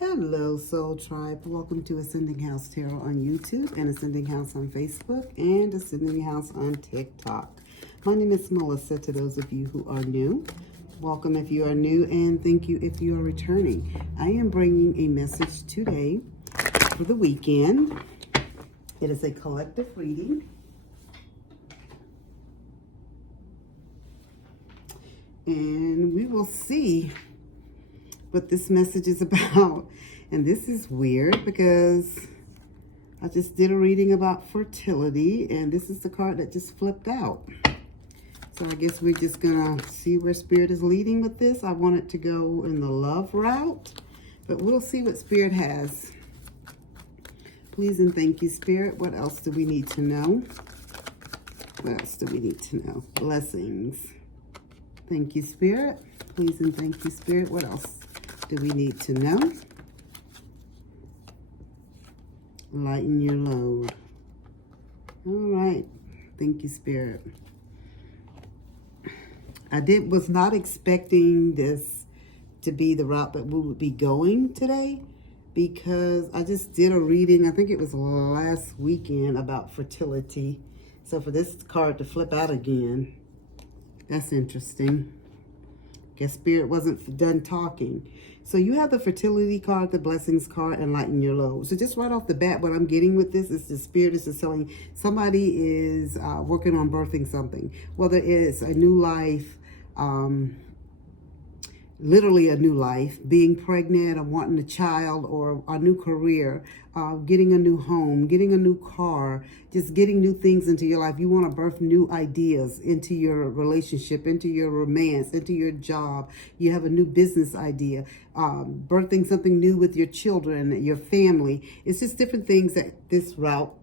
Hello, Soul Tribe. Welcome to Ascending House Tarot on YouTube and Ascending House on Facebook and Ascending House on TikTok. My name is Melissa. To those of you who are new, welcome if you are new, and thank you if you are returning. I am bringing a message today for the weekend. It is a collective reading. And we will see what this message is about. And this is weird because I just did a reading about fertility, and this is the card that just flipped out. So I guess we're just gonna see where Spirit is leading with this. I want it to go in the love route, but we'll see what Spirit has. Please and thank you, Spirit. What else do we need to know? What else do we need to know? Blessings. Thank you, Spirit. Please and thank you, Spirit. What else do we need to know? Lighten your load. All right. Thank you, Spirit. I was not expecting this to be the route that we would be going today, because I just did a reading, I think it was last weekend, about fertility. So for this card to flip out again, that's interesting. Guess Spirit wasn't done talking. So you have the fertility card, the blessings card, and lighten your load. So just right off the bat, what I'm getting with this is the Spirit is just telling somebody is working on birthing something, whether it's a new life, literally a new life, being pregnant or wanting a child, or a new career, getting a new home, getting a new car, just getting new things into your life. You want to birth new ideas into your relationship, into your romance, into your job. You have a new business idea, birthing something new with your children, your family. It's just different things that this route,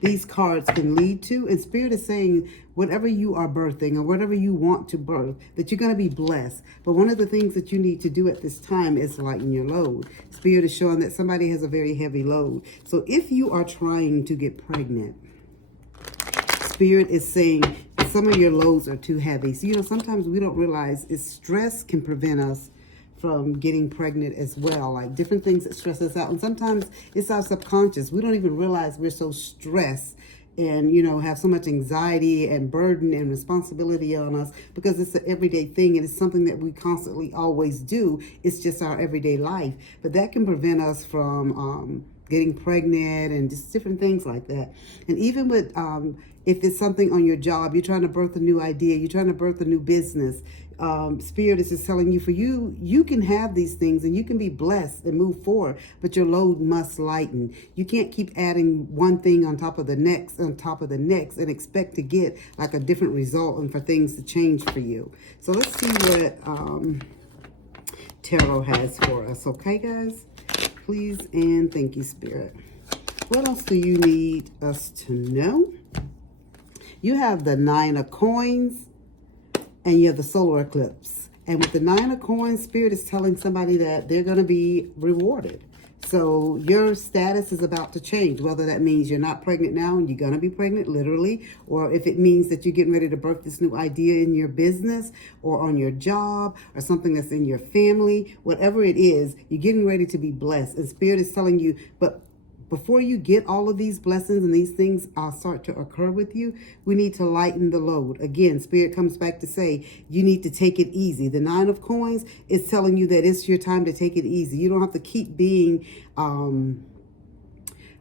these cards can lead to. And Spirit is saying whatever you are birthing or whatever you want to birth, that you're going to be blessed. But one of the things that you need to do at this time is lighten your load. Spirit is showing that somebody has a very heavy load. So if you are trying to get pregnant, Spirit is saying that some of your loads are too heavy. So, sometimes we don't realize stress can prevent us from getting pregnant as well, like different things that stress us out. And sometimes it's our subconscious. We don't even realize we're so stressed and, have so much anxiety and burden and responsibility on us, because it's an everyday thing and it's something that we constantly always do. It's just our everyday life. But that can prevent us from getting pregnant and just different things like that. And even with, if it's something on your job, you're trying to birth a new idea, you're trying to birth a new business, Spirit is just telling you, for you can have these things and you can be blessed and move forward, but your load must lighten. You can't keep adding one thing on top of the next, and expect to get like a different result and for things to change for you. So let's see what Tarot has for us. Okay, guys? Please and thank you, Spirit. What else do you need us to know? You have the 9 of Coins, and you have the solar eclipse. And with the 9 of Coins, Spirit is telling somebody that they're going to be rewarded. So your status is about to change, whether that means you're not pregnant now and you're going to be pregnant, literally, or if it means that you're getting ready to birth this new idea in your business or on your job or something that's in your family. Whatever it is, you're getting ready to be blessed. And Spirit is telling you, but before you get all of these blessings and these things start to occur with you, we need to lighten the load. Again, Spirit comes back to say you need to take it easy. The 9 of Coins is telling you that it's your time to take it easy. You don't have to keep being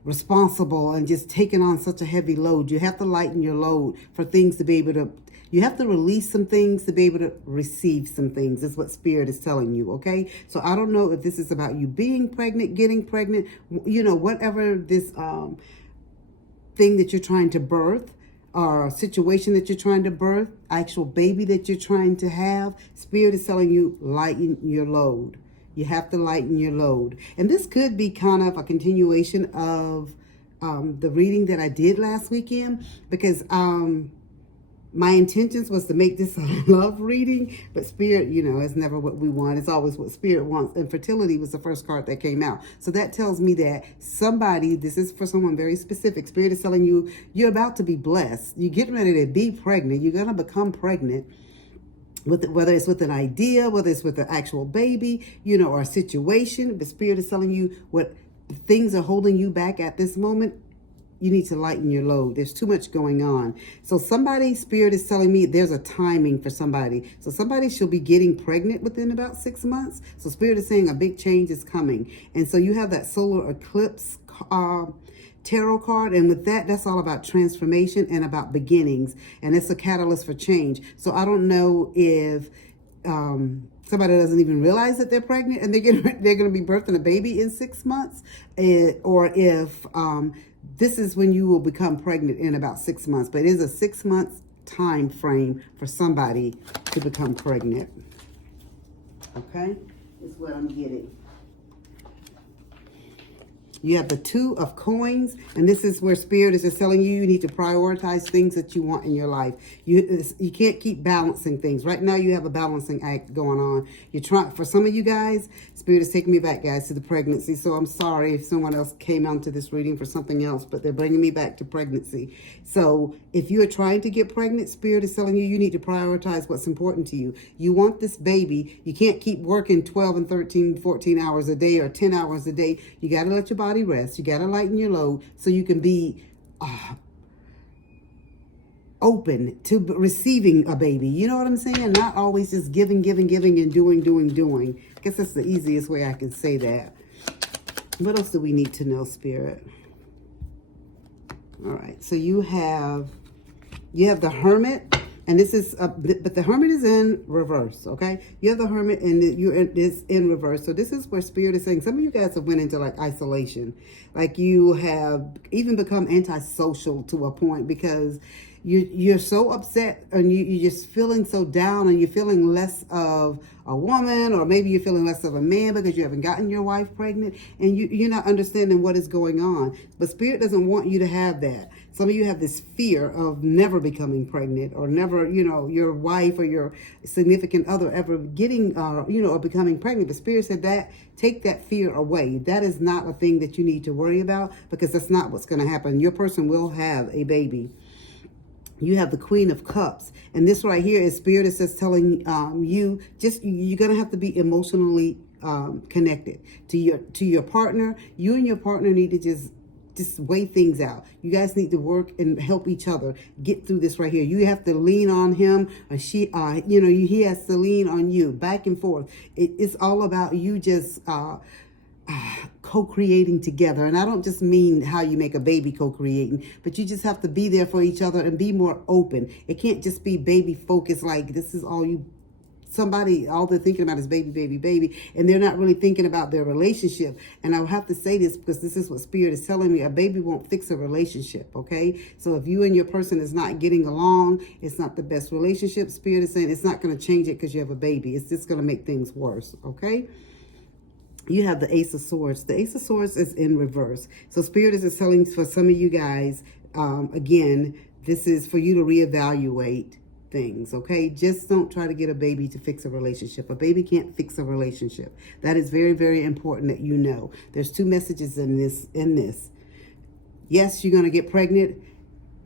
responsible and just taking on such a heavy load. You have to lighten your load for things to be able to, you have to release some things to be able to receive some things. That's what Spirit is telling you, okay? So I don't know if this is about you being pregnant, getting pregnant, whatever this thing that you're trying to birth, or a situation that you're trying to birth, actual baby that you're trying to have. Spirit is telling you, lighten your load. You have to lighten your load. And this could be kind of a continuation of the reading that I did last weekend, because my intentions was to make this a love reading, but Spirit, is never what we want. It's always what Spirit wants. And fertility was the first card that came out. So that tells me that this is for someone very specific. Spirit is telling you, you're about to be blessed. You're getting ready to be pregnant. You're going to become pregnant. whether it's with an idea, whether it's with an actual baby, or a situation. The Spirit is telling you what things are holding you back at this moment. You need to lighten your load. There's too much going on. So Spirit is telling me there's a timing for somebody. So somebody should be getting pregnant within about 6 months. So Spirit is saying a big change is coming. And so you have that solar eclipse tarot card, and with that, that's all about transformation and about beginnings, and it's a catalyst for change. So I don't know if somebody doesn't even realize that they're pregnant and they're going to be birthing a baby in 6 months, or if this is when you will become pregnant in about 6 months. But it is a 6 month time frame for somebody to become pregnant. Okay, is what I'm getting. You have the 2 of coins, and this is where Spirit is just telling you need to prioritize things that you want in your life. You can't keep balancing things. Right now, you have a balancing act going on. You're trying, for some of you guys, Spirit is taking me back, guys, to the pregnancy. So I'm sorry if someone else came onto this reading for something else, but they're bringing me back to pregnancy. So if you are trying to get pregnant, Spirit is telling you need to prioritize what's important to you. You want this baby. You can't keep working 12 and 13, 14 hours a day or 10 hours a day. You got to let your body rest. You got to lighten your load so you can be open to receiving a baby. You know what I'm saying? Not always just giving and doing. I guess that's the easiest way I can say that. What else do we need to know, Spirit? All right. So you have the Hermit. And this is, but the Hermit is in reverse, okay? You have the Hermit and it's in reverse. So this is where Spirit is saying, some of you guys have went into like isolation. Like you have even become antisocial to a point because you're so upset and you're just feeling so down and you're feeling less of a woman, or maybe you're feeling less of a man because you haven't gotten your wife pregnant and you're not understanding what is going on. But Spirit doesn't want you to have that. Some of you have this fear of never becoming pregnant, or never, your wife or your significant other ever getting, or becoming pregnant. But Spirit said that, take that fear away. That is not a thing that you need to worry about, because that's not what's going to happen. Your person will have a baby. You have the Queen of Cups. And this right here is Spirit is just telling you, you're going to have to be emotionally connected to your partner. You and your partner need to just weigh things out. You guys need to work and help each other get through this right here. You have to lean on him, or he has to lean on you, back and forth. It's all about you just co-creating together. And I don't just mean how you make a baby co-creating, but you just have to be there for each other and be more open. It can't just be baby focused, like this is all they're thinking about is baby, and they're not really thinking about their relationship. And I will have to say this because this is what Spirit is telling me. A baby won't fix a relationship, okay? So if you and your person is not getting along, it's not the best relationship. Spirit is saying it's not going to change it because you have a baby. It's just going to make things worse, okay? You have the Ace of Swords. The Ace of Swords is in reverse. So Spirit is telling for some of you guys, again, this is for you to reevaluate things, okay? Just don't try to get a baby to fix a relationship. A baby can't fix a relationship. That is very, very important that you know. There's 2 messages in this. Yes, you're going to get pregnant,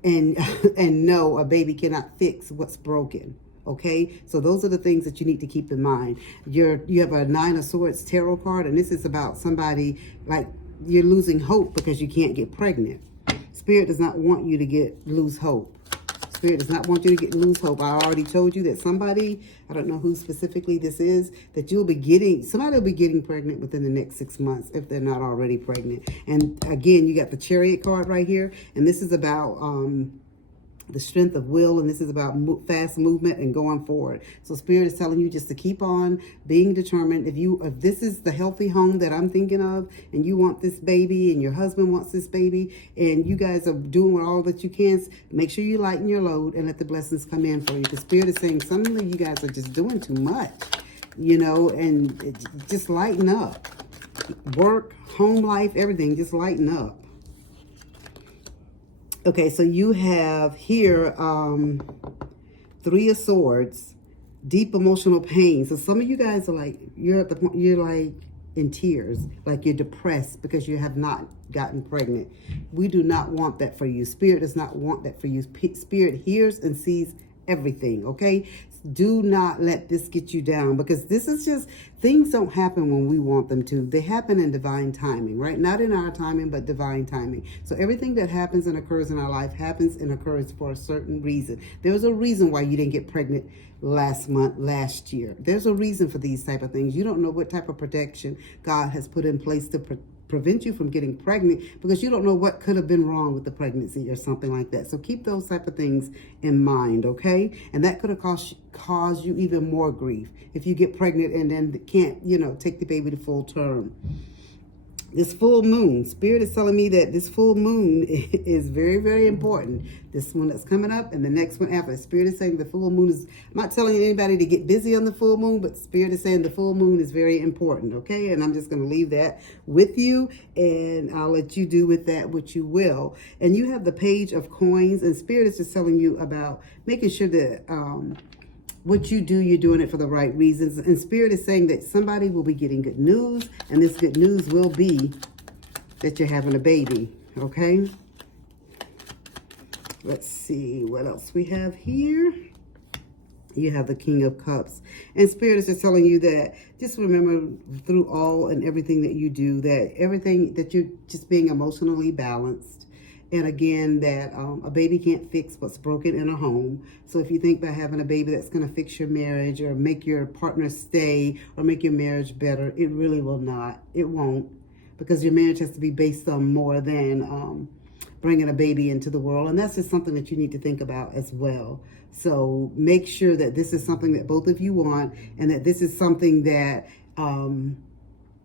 and no, a baby cannot fix what's broken. Okay, so those are the things that you need to keep in mind. You have a 9 of Swords tarot card, and this is about somebody like you're losing hope because you can't get pregnant. Spirit does not want you to lose hope. Spirit does not want you to lose hope. I already told you that somebody, I don't know who specifically this is, that somebody will be getting pregnant within the next 6 months if they're not already pregnant. And again, you got the Chariot card right here, and this is about the strength of will, and this is about fast movement and going forward. So Spirit is telling you just to keep on being determined. If this is the healthy home that I'm thinking of, and you want this baby, and your husband wants this baby, and you guys are doing all that you can, make sure you lighten your load and let the blessings come in for you. The Spirit is saying some of you guys are just doing too much, and just lighten up. Work, home life, everything, just lighten up. Okay, so you have here 3 of Swords, deep emotional pain. So some of you guys are like, you're like in tears, like you're depressed because you have not gotten pregnant. We do not want that for you. Spirit does not want that for you. Spirit hears and sees everything, okay? do not let this get you down, because this is just, things don't happen when we want them to. They happen in divine timing, right? Not in our timing, but divine timing. So everything that happens and occurs in our life happens and occurs for a certain reason. There's a reason why you didn't get pregnant last month, last year. There's a reason for these type of things. You don't know what type of protection God has put in place to prevent you from getting pregnant, because you don't know what could have been wrong with the pregnancy or something like that. So keep those type of things in mind, okay? And that could have caused you even more grief if you get pregnant and then can't, take the baby to full term. This full moon, Spirit is telling me that this full moon is very, very important. This one that's coming up and the next one after. Spirit is saying the full moon is, I'm not telling anybody to get busy on the full moon, but Spirit is saying the full moon is very important, okay? And I'm just going to leave that with you, and I'll let you do with that what you will. And you have the Page of Coins, and Spirit is just telling you about making sure that what you do, you're doing it for the right reasons. And Spirit is saying that somebody will be getting good news, and this good news will be that you're having a baby, okay? Let's see what else we have here. You have the King of Cups. And Spirit is just telling you that just remember, through all and everything that you do, that everything that you're just being emotionally balanced. And again, that a baby can't fix what's broken in a home. So if you think by having a baby that's going to fix your marriage or make your partner stay or make your marriage better, it really will not. It won't. Because your marriage has to be based on more than bringing a baby into the world. And that's just something that you need to think about as well. So make sure that this is something that both of you want, and that this is something that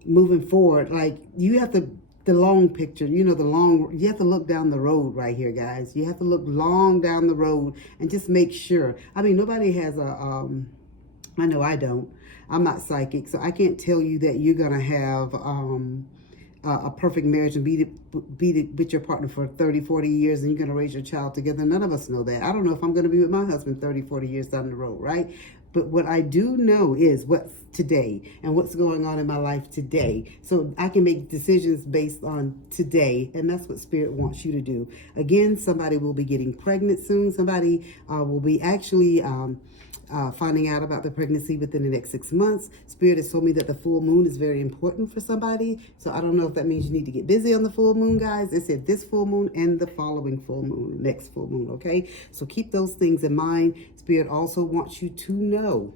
moving forward, like you have to, the long picture, you have to look down the road right here, guys. You have to look long down the road and just make sure. I mean, nobody has I know I don't. I'm not psychic, so I can't tell you that you're going to have a perfect marriage and be with your partner for 30, 40 years and you're going to raise your child together. None of us know that. I don't know if I'm going to be with my husband 30, 40 years down the road, right? But what I do know is what's today and what's going on in my life today. So I can make decisions based on today. And that's what Spirit wants you to do. Again, somebody will be getting pregnant soon. Somebody will be actually finding out about the pregnancy within the next 6 months. Spirit has told me that the full moon is very important for somebody. So I don't know if that means you need to get busy on the full moon, guys. It said this full moon and the following full moon, next full moon, okay? So keep those things in mind. Spirit also wants you to know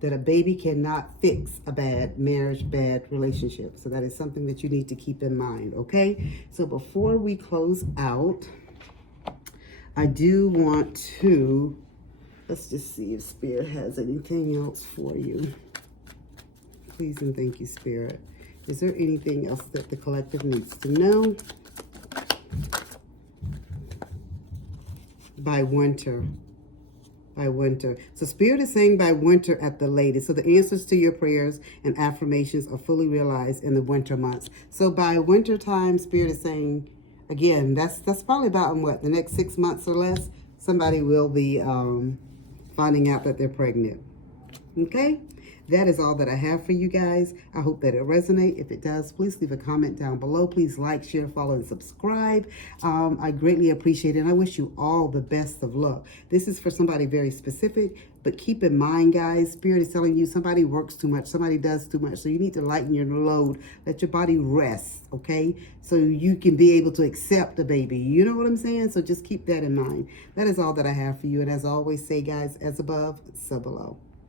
that a baby cannot fix a bad marriage, bad relationship. So that is something that you need to keep in mind, okay? So before we close out, I do want to, let's just see if Spirit has anything else for you. Please and thank you, Spirit. Is there anything else that the collective needs to know? By winter. By winter. So Spirit is saying by winter at the latest. So the answers to your prayers and affirmations are fully realized in the winter months. So by winter time, Spirit is saying, again, that's probably about in what, the next 6 months or less, somebody will be finding out that they're pregnant. Okay? That is all that I have for you guys. I hope that it resonates. If it does, please leave a comment down below. Please like, share, follow, and subscribe. I greatly appreciate it, and I wish you all the best of luck. This is for somebody very specific, but keep in mind, guys, Spirit is telling you somebody works too much, somebody does too much, so you need to lighten your load. Let your body rest, okay? So you can be able to accept a baby. You know what I'm saying? So just keep that in mind. That is all that I have for you, and as I always say, guys, as above, so below.